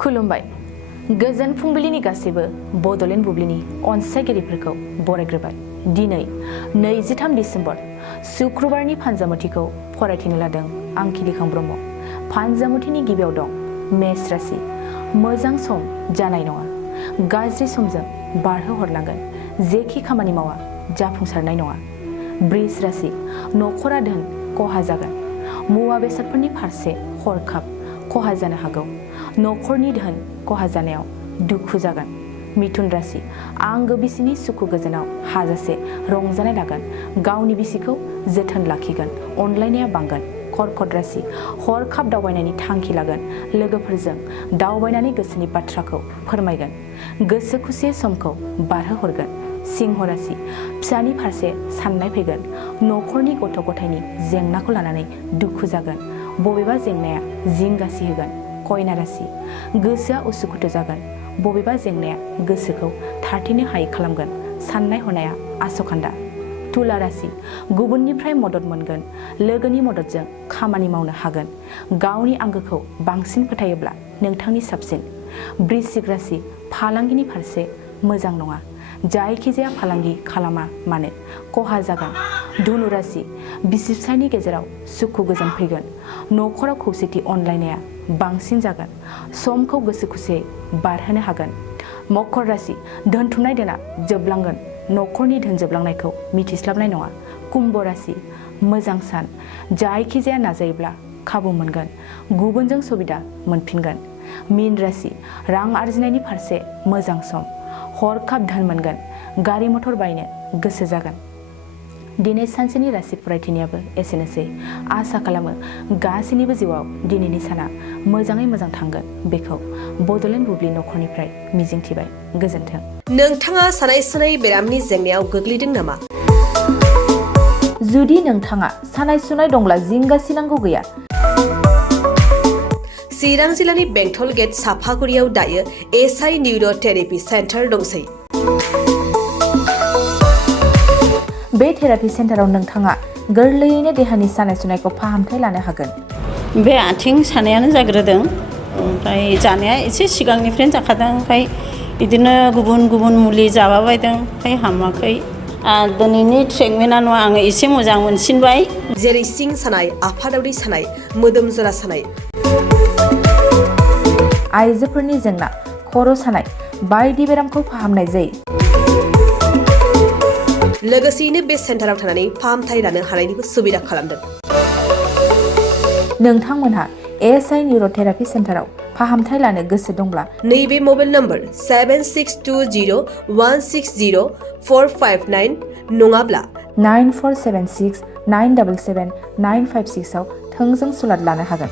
खुलुमबाय गोजोन फुंबिलिनि गासैबो बड'लेण्ड बुब्लिनि अनसायगिरिफोरखौ बरायग्रोबाय। दिनै 23 डिसेम्बर शुक्रबारनि फानजामुथिखौ फरायथिनो लादों आं खिलिखां ब्रह्म। फानजामुथिनि गिबियाव दं मेष राशि। मोजां सम जानाय नङा, गाज्रि समजों बारहोहरलांगोन। जेखि खामानि मावा जाफुंसारनाय नङा। बृष राशि। नखरा धोन खहा जागोन। मुवा बेसादफोरनि फारसे हरखाब खहा जानो हागौ। नखरनि धोन खहा जानायाव दुखु जागोन। मिथुन राशि। आंगो बिसिनि सुखु गोजोनाव हाजासे रंजानाय लागोन। गावनि बिसिखौ जोथोन लाखिगोन। अनलायनाया बांगोन। कर्कट राशि। हरखाब दावबायनायनि थांखि लागोन। लोगोफोरजों दावबायनानै गोसोनि बाथ्राखौ फोरमायगोन। गोसो खुसियै समखौ बारहोहरगोन। सिंह राशि। फिसानि फारसे साननाय फैगोन। नखरनि गथ' गथायनि जेंनाखौ लानानै दुखु जागोन। बबेबा जेंनाया जिंगासि होगोन। कन्या राशि। गोसोआ उसुखुथु जागोन। बबेबा जेंनाया गोसोखौ थारथिनो हायै खालामगोन। साननाय हनाया आसखान्दा। तुला राशि। गुबुननिफ्राय मदद मोनगोन। लोगोनि मददजों खामानि मावनो हागोन। गावनि आंगोखौ बांसिन फोथायोब्ला नोंथांनि साबसिन। वृश्चिक राशि। फालांगिनि फारसे मोजां नङा। जायखिजाया फालांगि खालामा मानो खहा जागोन। धनु राशि। बिसि फिसायनि गेजेराव सुखु गोजोन फैगोन। नखराव खौसेथि अनलायनाया बांसिन जागोन। समखौ गोसो खुसियै बारहोनो हागोन। मकर राशि। दोनथुमनाय धोना जोबलांगोन। नखरनि धोन जोबलांनायखौ मिथिस्लाबनाय नङा। कुम्भ राशि। मोजां सान। जायखिजाया नाजायोब्ला खाबु मोनगोन। गुबुनजों सुबिदा मोनफिनगोन। मीन राशि। रां आरजिनायनि फारसे मोजां सम। हरखाब धोन मोनगोन। गारि मथर बायनो गोसो जागोन। दिनै सानसेनि राशि फरायथिनायाबो एसेनोसै। आसा खालामो गासैनिबो जिउआव दिनैनि साना मोजाङै मोजां थांगोन। बेखौ बड'लेण्ड बुब्लि नखरनिफ्राय मिजिंथिबाय। गोजोन्थों। नोंथाङा सानाय सुनाय बेरामनि जेंनायाव गोग्लैदों नामा? जुदि नोंथाङा सानाय सुनाय दंब्ला जिंगासिनांगौ गैया। चिरां जिल्लानि बेंटल गेट साफागुरियाव दायो एसआइ निउर' थेरापि सेन्टार दंसै। बे थेरापि सेन्टाराव नोंथाङा गोरलैयैनो देहानि सानाय सुनायखौ फाहामथाय लानो हागोन। बे आथिं सानायानो जाग्रोदों, ओमफ्राय जानाया एसे सिगांनिफ्रायनो जाखादों। ओमफ्राय बिदिनो गुबुन गुबुन मुलि जाबाबायदों, ओमफ्राय हामाखै। दिनैनि ट्रिटमेन्टआ नङा, आङो एसे मोजां मोनसिनबाय। जेरै सिं सानाय, आफादावरि सानाय, मोदोम जरा सानाय, आइजोफोरनि जेंना, खर' सानाय बायदि बेरामखौ फाहामनाय जायो। लोगोसेयैनो बे सेन्टाराव थानानै फाहामथाय लानो हानायनिबो सुबिदा खालामदों। नोंथांमोनहा एसआइ निउर' थेरापि सेन्टाराव फाहामथाय लानो गोसो दंब्ला नैबे मबाइल नम्बर 7620160459 नङाब्ला 9476977956 आव थोंजों सुलाद लानो हागोन।